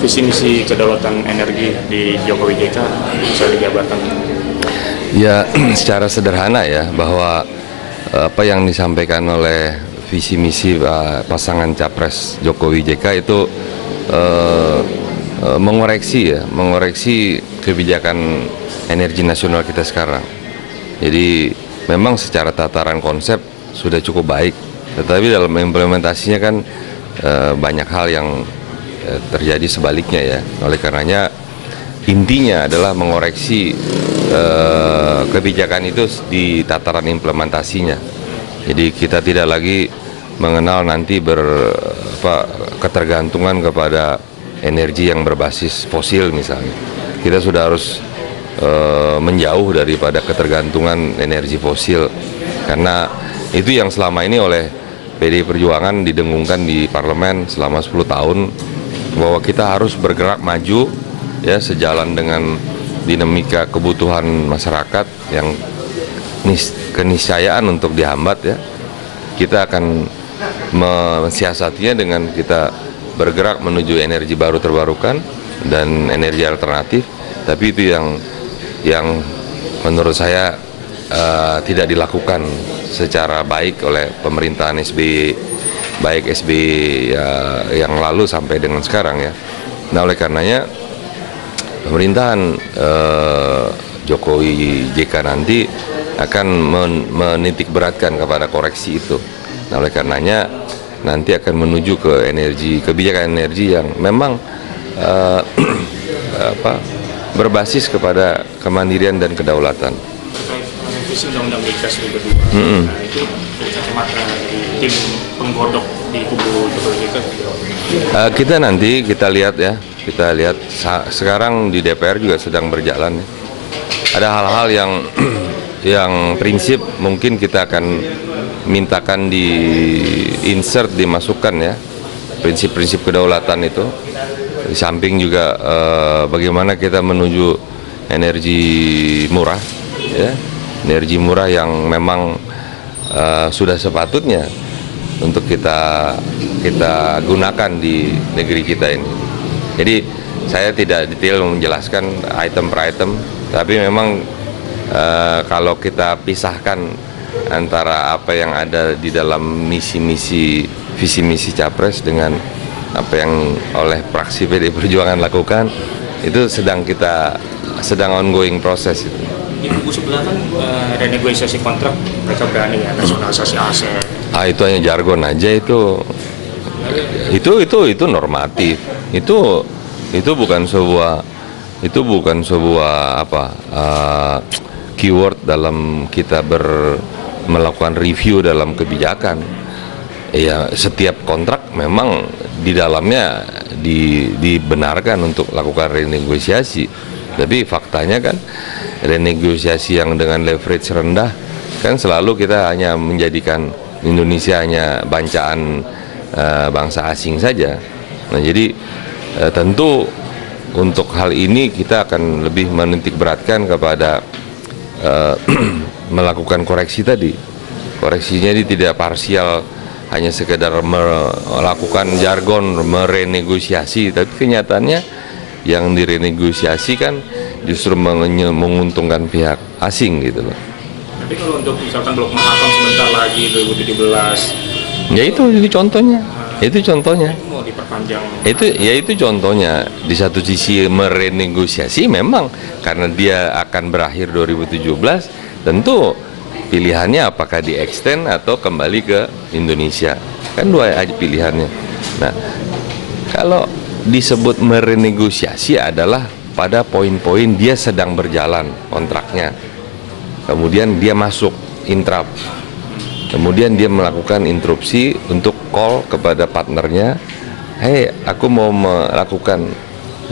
visi misi kedaulatan energi di Jokowi JK bisa dijabarkan? Ya, secara sederhana ya, bahwa apa yang disampaikan oleh visi misi pasangan Capres Jokowi JK itu mengoreksi kebijakan energi nasional kita sekarang. Jadi memang secara tataran konsep sudah cukup baik, tetapi dalam implementasinya kan banyak hal yang terjadi sebaliknya ya. Oleh karenanya intinya adalah mengoreksi kebijakan itu di tataran implementasinya. Jadi kita tidak lagi mengenal nanti ketergantungan kepada energi yang berbasis fosil misalnya. Kita sudah harus menjauh daripada ketergantungan energi fosil, karena itu yang selama ini oleh PDI Perjuangan didengungkan di parlemen selama 10 tahun, bahwa kita harus bergerak maju ya sejalan dengan dinamika kebutuhan masyarakat yang keniscayaan untuk dihambat ya. Kita akan mensiasatinya dengan kita bergerak menuju energi baru terbarukan dan energi alternatif, tapi itu yang menurut saya tidak dilakukan secara baik oleh pemerintahan SBY, baik SBY yang lalu sampai dengan sekarang ya. Nah, oleh karenanya pemerintahan Jokowi JK nanti akan menitik beratkan kepada koreksi itu. Nah, oleh karenanya nanti akan menuju ke kebijakan energi yang memang berbasis kepada kemandirian dan kedaulatan. Revisi Undang-Undang Migas 2002, nah itu dari kacamata dari tim penggodok di kubu Jokowi JK. Kita lihat ya, sekarang di DPR juga sedang berjalan ya. Ada hal-hal yang prinsip mungkin kita akan mintakan dimasukkan ya, prinsip-prinsip kedaulatan itu. Di samping juga bagaimana kita menuju energi murah ya, energi murah yang memang sudah sepatutnya untuk kita gunakan di negeri kita ini. Jadi saya tidak detail menjelaskan item per item, tapi memang kalau kita pisahkan antara apa yang ada di dalam visi misi Capres dengan apa yang oleh fraksi PDI Perjuangan lakukan, itu sedang ongoing proses itu. Di kubu sebelah kan renegosiasi kontrak mereka berani ya, nasionalisasi aset. Itu hanya jargon aja itu normatif. Itu bukan sebuah keyword dalam kita melakukan review dalam kebijakan. Ya, setiap kontrak memang di dalamnya dibenarkan untuk lakukan renegosiasi. Tapi faktanya kan renegosiasi yang dengan leverage rendah kan selalu kita hanya menjadikan Indonesia hanya bancaan bangsa asing saja. Nah, jadi tentu untuk hal ini kita akan lebih menitik beratkan kepada melakukan koreksi tadi. Koreksinya ini tidak parsial, hanya sekedar melakukan jargon merenegosiasi, tapi kenyataannya yang direnegosiasi kan justru menguntungkan pihak asing gitu loh. Tapi kalau untuk misalkan blok Mahakam sebentar lagi 2017, ya itu contohnya. Itu contohnya. Mau diperpanjang. Itu contohnya. Di satu sisi merenegosiasi memang karena dia akan berakhir 2017, tentu pilihannya apakah di-extend atau kembali ke Indonesia. Kan dua aja pilihannya. Nah, kalau disebut merenegosiasi adalah pada poin-poin dia sedang berjalan kontraknya. Kemudian dia masuk intrap. Kemudian dia melakukan interupsi untuk call kepada partnernya. Hey, aku mau melakukan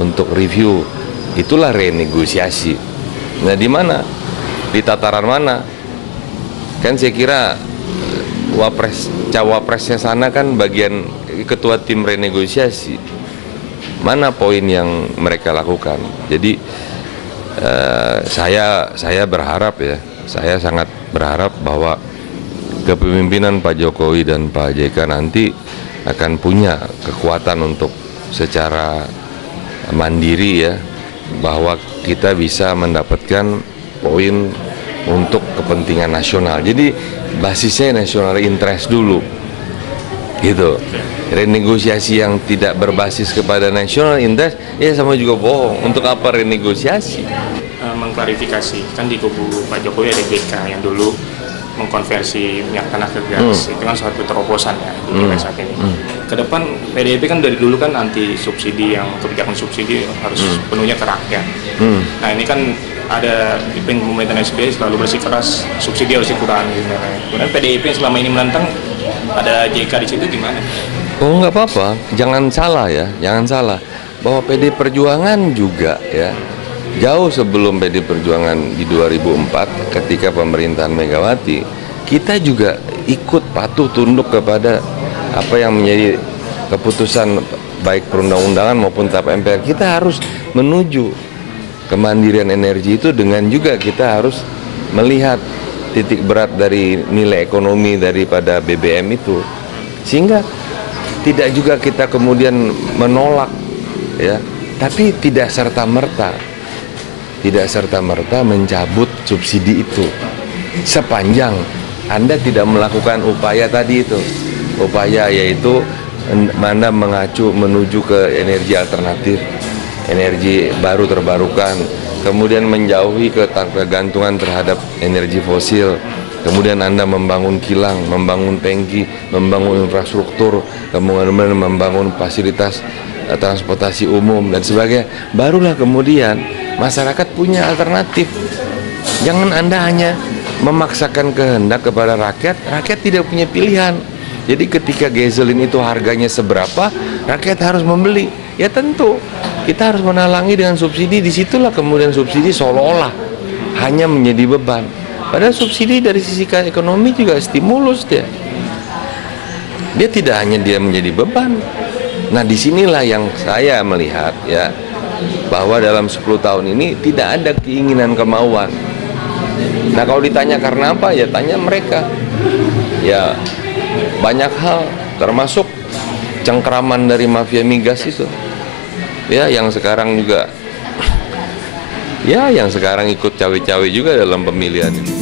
untuk review. Itulah renegosiasi. Nah, di mana? Di tataran mana? Kan saya kira cawapresnya sana kan bagian ketua tim renegosiasi. Mana poin yang mereka lakukan? Jadi saya berharap ya, saya sangat berharap bahwa kepemimpinan Pak Jokowi dan Pak JK nanti akan punya kekuatan untuk secara mandiri ya, bahwa kita bisa mendapatkan poin untuk kepentingan nasional. Jadi basisnya national interest dulu, gitu. Renegosiasi yang tidak berbasis kepada national interest, ya sama juga bohong. Untuk apa renegosiasi? Mengklarifikasi, kan di kubu Pak Jokowi ada JK yang dulu mengkonversi minyak tanah ke gas, itu kan suatu terobosan ya di saat ini. Kedepan PDIP kan dari dulu kan anti subsidi, yang kebijakan subsidi harus penuhnya ke rakyat. Nah ini kan ada di pemerintahan SBY selalu bersikeras subsidi harus dikurangi. Kemudian PDIP yang selama ini menantang, ada JK di situ gimana? Oh nggak apa-apa, jangan salah ya, jangan salah bahwa PD Perjuangan juga ya, jauh sebelum PD Perjuangan di 2004 ketika pemerintahan Megawati, kita juga ikut patuh tunduk kepada apa yang menjadi keputusan baik perundang-undangan maupun tap MPR. Kita harus menuju kemandirian energi itu dengan juga kita harus melihat titik berat dari nilai ekonomi daripada BBM itu, sehingga tidak juga kita kemudian menolak ya, tapi tidak serta-merta mencabut subsidi itu sepanjang Anda tidak melakukan upaya tadi itu, upaya yaitu Anda mengacu menuju ke energi alternatif, energi baru terbarukan, kemudian menjauhi ketergantungan terhadap energi fosil, kemudian Anda membangun kilang, membangun tangki, membangun infrastruktur, kemudian membangun fasilitas transportasi umum dan sebagainya. Barulah kemudian masyarakat punya alternatif. Jangan Anda hanya memaksakan kehendak kepada rakyat, rakyat tidak punya pilihan. Jadi ketika gasoline itu harganya seberapa, rakyat harus membeli. Ya tentu kita harus menalangi dengan subsidi. Disitulah kemudian subsidi seolah-olah hanya menjadi beban. Padahal subsidi dari sisi ekonomi juga stimulus dia. Dia tidak hanya dia menjadi beban. Nah disinilah yang saya melihat ya, bahwa dalam 10 tahun ini tidak ada keinginan kemauan. Nah kalau ditanya karena apa, ya tanya mereka. Ya banyak hal, termasuk cengkeraman dari mafia migas itu. Ya yang sekarang juga, ya yang sekarang ikut cawe-cawe juga dalam pemilihan ini.